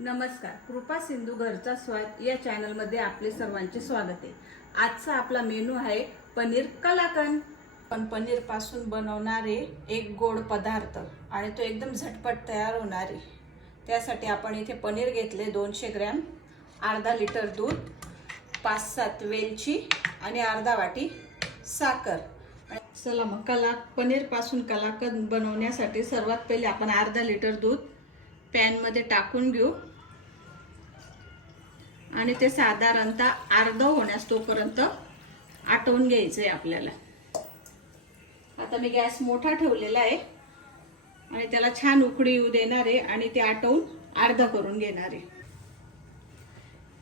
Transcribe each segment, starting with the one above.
नमस्कार, कृपा सिंधू घरचा स्वाद या चॅनलमध्ये आपले सर्वांचे स्वागत आहे। आजचा आपला मेनू आहे पनीर कलाकंद। पण पनीर पासून बनवणारे एक गोड पदार्थ आणि तो एकदम झटपट तयार होणार आहे। त्यासाठी आपण इथे पनीर घेतले 200 ग्रॅम, अर्धा लिटर दूध, 5-7 वेलची आणि अर्धा वाटी साखर। चला मग पनीर पासून कलाकंद बनवण्यासाठी सर्वात पहिले आपण अर्धा लिटर दूध पॅन मध्ये टाकून घेऊ आणि ते साधारणतः अर्ध होण्यास तोपर्यंत आटवून घ्यायचे आपल्याला। आता मी गॅस मोठा ठेवलेला आहे आणि त्याला छान उकळी येऊ देणार आहे आणि ते आटवून अर्ध करून घेणार आहे।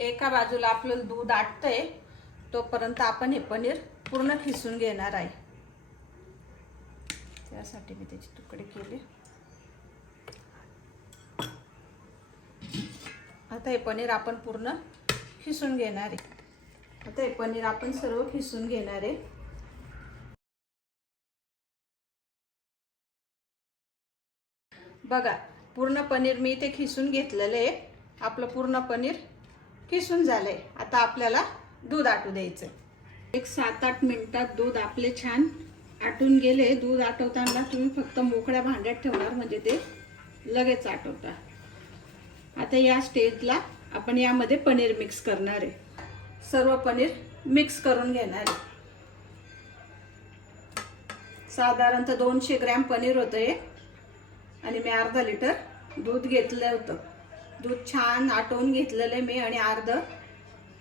एका बाजूला आपलं दूध आटतंय तोपर्यंत आपण हे पनीर पूर्ण खिसून घेणार आहे। त्यासाठी मी त्याचे तुकडे केले। आता हे पनीर आपण पूर्ण खिसून घेणार आहे। आता हे पनीर आपण सर्व खिसून घेणार आहे। बघा, पूर्ण पनीर मी इथे खिसून घेतलेलं आहे। आपलं पूर्ण पनीर खिसून झालंय। आता आपल्याला दूध आटू द्यायचं। एक 7-8 मिनिटात दूध आपले छान आटून गेले। दूध आटवताना तुम्ही फक्त मोकळ्या भांड्यात ठेवणार म्हणजे ते लगेच आटवतं। आता या स्टेजला आपण यामध्ये पनीर मिक्स करणार आहे। सर्व पनीर मिक्स करून घेणार आहे। साधारणतः 200 ग्रॅम पनीर होतं हे आणि मी अर्धा लिटर दूध घेतलं होतं। दूध छान आटवून घेतलेलं आहे मी आणि अर्ध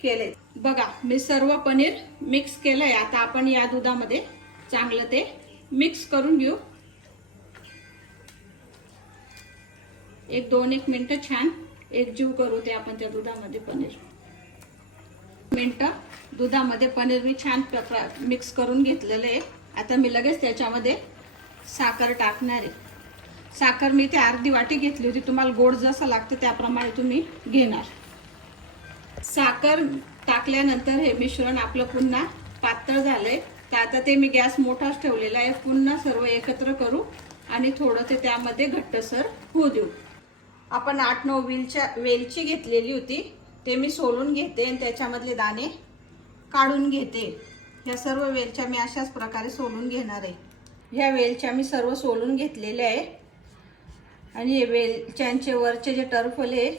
केले। बघा, मी सर्व पनीर मिक्स केलंय। आता आपण या दुधामध्ये चांगलं ते मिक्स करून घेऊ। 1-2 मिनिटं छान एकजीव करू ते आपण त्या दुधामध्ये पनीर। दुधामध्ये पनीर मी छान मिक्स करून घेतलेलं आहे। आता मी लगेच त्याच्यामध्ये साखर टाकणार आहे। साखर मी इथे अर्धी वाटी घेतली होती। तुम्हाला गोड जसं लागतं त्याप्रमाणे तुम्ही घेणार। साखर टाकल्यानंतर हे मिश्रण आपलं पुन्हा पातळ झालंय। तर आता ते मी गॅस मोठाच ठेवलेला आहे। पुन्हा सर्व एकत्र करू आणि थोडं ते त्यामध्ये घट्टसर होऊ देऊ। आपण 8-9 वेलची घेतलेली होती, ते मी सोलून घेते आणि त्याच्यामधले दाणे काढून घेते। या सर्व वेलच्या मी अशाच प्रकारे सोलून घेणार आहे। ह्या वेलच्या मी सर्व सोलून घेतलेल्या आहे आणि हे वेलच्यांचे वरचे जे टरफले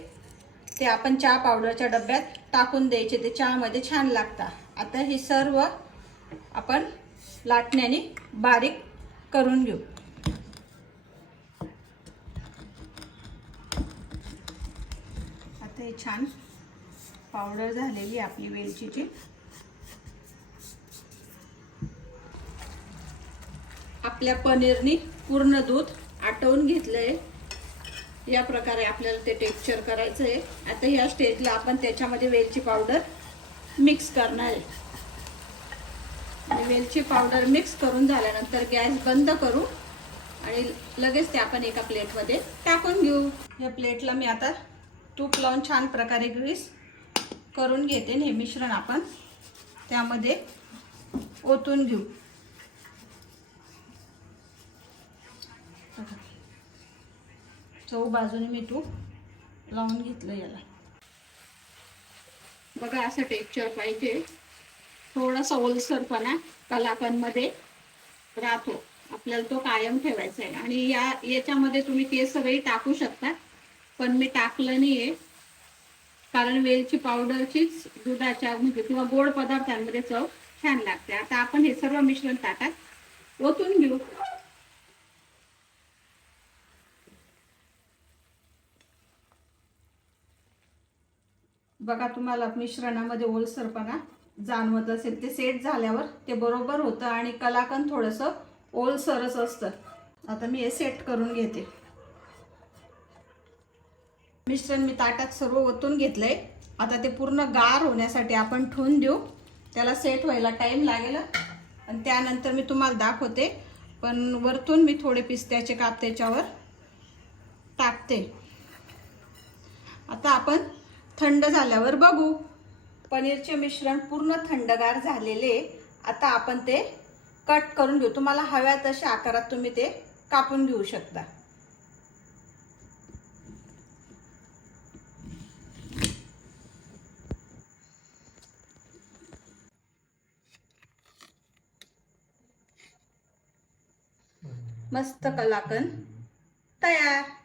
ते आपण चहा पावडरच्या डब्यात टाकून द्यायचे। ते चहामध्ये छान लागतात। आता हे सर्व आपण लाटण्याने बारीक करून घेऊ। आता हे छान पावडर झालेली आपली वेलचीची। आपल्या पनीरनी पूर्ण दूध आटवून घेतलंय। या प्रकारे आपल्याला ते टेक्स्चर करायचं आहे। आता ह्या स्टेजला आपण त्याच्यामध्ये वेलची पावडर मिक्स करणार आहे। वेलची पावडर मिक्स करून झाल्यानंतर गॅस बंद करू आणि लगेच ते आपण एका प्लेटमध्ये टाकून घेऊ। या प्लेटला मी आता तूप लावून छान प्रकारे ग्रीस करून घेते। हे मिश्रण आपण त्यामध्ये ओतून घेऊ। चौ बाजूने मी तूप लावून घेतलं याला। बघा, असं टेक्स्चर पाहिजे। थोडासा ओलसरपणा कलाकंदमध्ये राहतो, आपल्याला तो कायम ठेवायचा आहे। आणि याच्यामध्ये तुम्ही केसरही टाकू शकता, पण मी टाकलं नाहीये कारण वेलची पावडरचीच दुधाच्या म्हणजे किंवा गोड पदार्थांमध्ये चव छान लागते। आता आपण हे सर्व मिश्रण ताटात ओतून घेऊ। बघा, तुम्हाला मिश्रणामध्ये ओलसरपणा जाणवत असेल, ते सेट झाल्यावर ते बरोबर होतं आणि कलाकंद थोडंसं ओलसरच असतं। आता मी हे सेट करून घेते। मिश्रण मी ताटात सर्व ओतून घेतलंय। आता ते पूर्ण गार होण्यासाठी आपण ठेवून देऊ। त्याला सेट व्हायला टाइम लागेल आणि त्यानंतर मी तुम्हाला दाखवते। पण वरतून मी थोडे पिस्त्याचे काप त्याच्यावर टाकते। आता आपण थंड झाल्यावर बघू। पनीरचे मिश्रण पूर्ण थंडगार झालेले। आता आपण ते कट करून घेऊ। तुम्हाला हव्या तशा आकारात तुम्ही ते कापून घेऊ शकता। मस्त कलाकंद तयार.